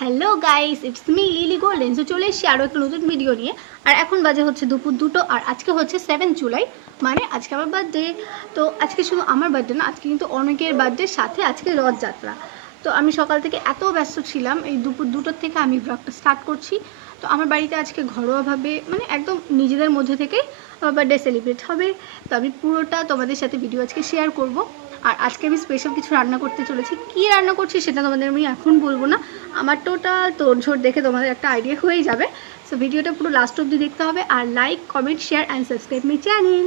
Hello guys, it's me lily golden. So চলে এসেছি আরও একটা নতুন ভিডিও নিয়ে। আর এখন বাজে হচ্ছে দুপুর 2টো, আর আজকে হচ্ছে 7 জুলাই, মানে আজকে আমার বার্থডে। তো আজকে শুধু আমার বার্থডে না, আজকে কিন্তু অনেকের বার্থডে, সাথে আজকে রথযাত্রা। তো আমি সকাল থেকে এত ব্যস্ত ছিলাম, এই দুপুর 2টোর থেকে আমি ব্লগটা স্টার্ট করছি। তো আমার বাড়িতে আজকে ঘরোয়াভাবে, মানে একদম নিজেদের মধ্যে থেকেই আমার বার্থডে সেলিব্রেট হবে। তো আমি পুরোটা তোমাদের সাথে ভিডিও আজকে শেয়ার করব। আর আজকে আমি স্পেশাল কিছু রান্না করতে চলেছি। কী রান্না করছি সেটা তোমাদের আমি এখন বলবো না, আমার টোটাল তোড়ঝোড় দেখে তোমাদের একটা আইডিয়া হয়ে যাবে। সো ভিডিওটা পুরো লাস্ট অবধি দেখতে হবে, আর like, comment, share and subscribe my channel.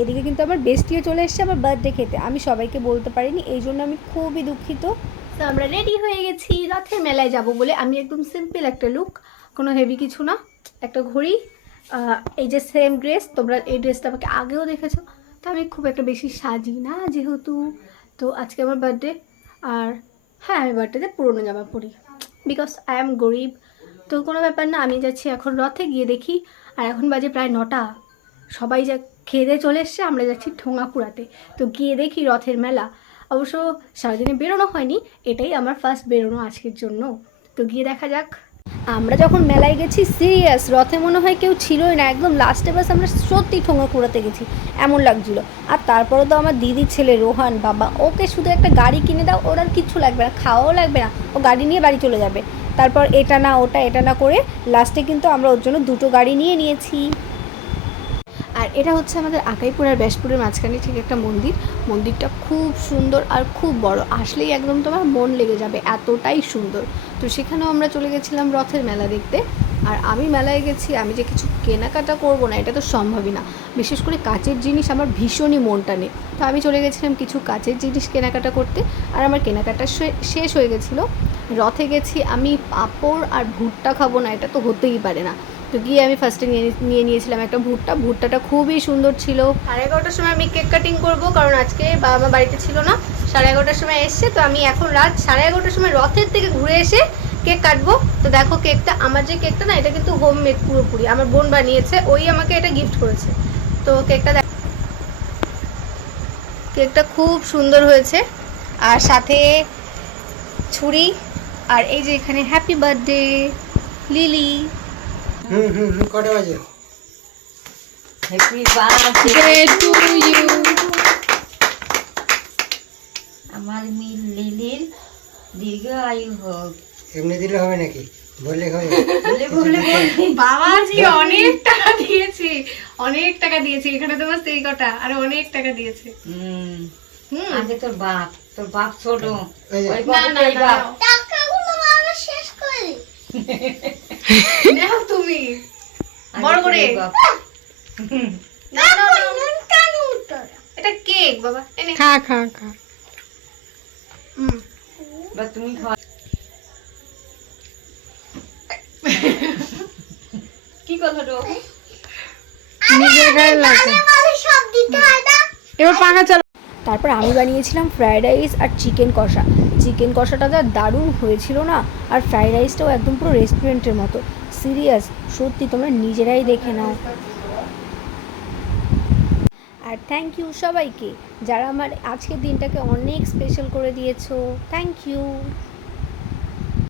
এদিকে কিন্তু আমার বেস্টিও চলে এসেছে আমার বার্থডে খেতে, আমি সবাইকে বলতে পারিনি, এই জন্য আমি খুবই দুঃখিত। তো আমরা রেডি হয়ে গেছি রথের মেলায় যাব বলে। আমি একদম সিম্পল একটা লুক, কোনো হেভি কিছু না, একটা ঘড়ি, এই যে সেম ড্রেস, তোমরা এই ড্রেসটা আমাকে আগেও দেখেছো। তো আমি খুব একটা বেশি সাজি না যেহেতু, তো আজকে আমার বার্থডে। আর হ্যাঁ, আমি বার্থডেতে পুরোনো জামা পরি, বিকজ আই অ্যাম গরিব। তো কোনো ব্যাপার না, আমি যাচ্ছি এখন রথে, গিয়ে দেখি। আর এখন বাজে প্রায় 9টা, সবাই যা খেয়ে দিয়ে চলে এসছে, আমরা যাচ্ছি ঠোঙা কুড়াতে। তো গিয়ে দেখি রথের মেলা। অবশ্য সারাদিনে বেরোনো হয়নি, এটাই আমার ফার্স্ট বেরোনো আজকের জন্য। তো গিয়ে দেখা যাক। আমরা যখন মেলায় গেছি, সিরিয়াস রথে মনে হয় কেউ ছিলই না, একদম লাস্টে বাস আমরা সত্যি ঠোঙা কুড়াতে গেছি, এমন লাগছিলো। আর তারপরে তো আমার দিদির ছেলে রোহান, বাবা, ওকে শুধু একটা গাড়ি কিনে দাও, ওর আর কিচ্ছু লাগবে না, খাওয়াও লাগবে না, ও গাড়ি নিয়ে বাড়ি চলে যাবে। তারপর এটা না ওটা, এটা না করে লাস্টে কিন্তু আমরা ওর জন্য 2টো গাড়ি নিয়ে নিয়েছি। আর এটা হচ্ছে আমাদের আকাইপুর আর ব্যাসপুরের মাঝখানে ঠিক একটা মন্দির। মন্দিরটা খুব সুন্দর আর খুব বড়, আসলেই একদম তোমার মন লেগে যাবে, এতটাই সুন্দর। তো সেখানেও আমরা চলে গেছিলাম রথের মেলা দেখতে। আর আমি মেলায় গেছি, আমি যে কিছু কেনাকাটা করবো না এটা তো সম্ভবই না। বিশেষ করে কাচের জিনিস আমার ভীষণই মন টানে। তো আমি চলে গেছিলাম কিছু কাচের জিনিস কেনাকাটা করতে। আর আমার কেনাকাটা শেষ হয়ে গেছিলো। রথে গেছি আমি, পাঁপড় আর ভুট্টা খাবো না এটা তো হতেই পারে না। তো গিয়ে আমি ফার্স্টে নিয়েছিলাম একটা ভুট্টাটা খুবই সুন্দর ছিল। 11:30টার সময় আমি কেক কাটিং করব, কারণ আজকে বাবা মা বাড়িতে ছিল না। 11:30টার সময় এসছে, তো আমি এখন রাত 11:30টার সময় রথের থেকে ঘুরে এসে কেক কাটবো। তো দেখো কেকটা, আমার যে কেকটা না, এটা কিন্তু হোমমেড পুরোপুরি, আমার বোন বানিয়েছে, ওই আমাকে এটা গিফট করেছে। তো কেকটা খুব সুন্দর হয়েছে। আর সাথে ছুরি, আর এই যে এখানে হ্যাপি বার্থডে লিলি। কটা বাজে? Happy birthday to you. আমার মিল লিলির দীর্ঘ আয়ু হোক। এমনি দিলে হবে নাকি? বললে হবে? বাবাজি অনেক টাকা দিয়েছে, অনেক টাকা দিয়েছে, এখানে তোমার সেই কটা, আর অনেক টাকা দিয়েছে। আগে তোর বাপ ছোট, ওই না না বাপ না, টাকাগুলো আমরা শেষ করে নাও তুমি বড় করে। না না না, এটা কেক বাবা, এনে খা খা খা। বা তুমি খাও। কি কথা তো নিজের গায়ে লাগে, সব দিতে হয় না। এবার পাখা চালা। তারপর আমি বানিয়েছিলাম ফ্রাইড রাইস আর চিকেন কষা। চিকেন কষাটা যা দারুণ হয়েছিল না, আর ফ্রাইড রাইসটাও একদম পুরো রেস্টুরেন্টের মতো। সিরিয়াস, সত্যি তোমরা নিজেরাই দেখে নাও। আর থ্যাংক ইউ সবাইকে যারা আমার আজকের দিনটাকে অনেক স্পেশাল করে দিয়েছো, থ্যাংক ইউ।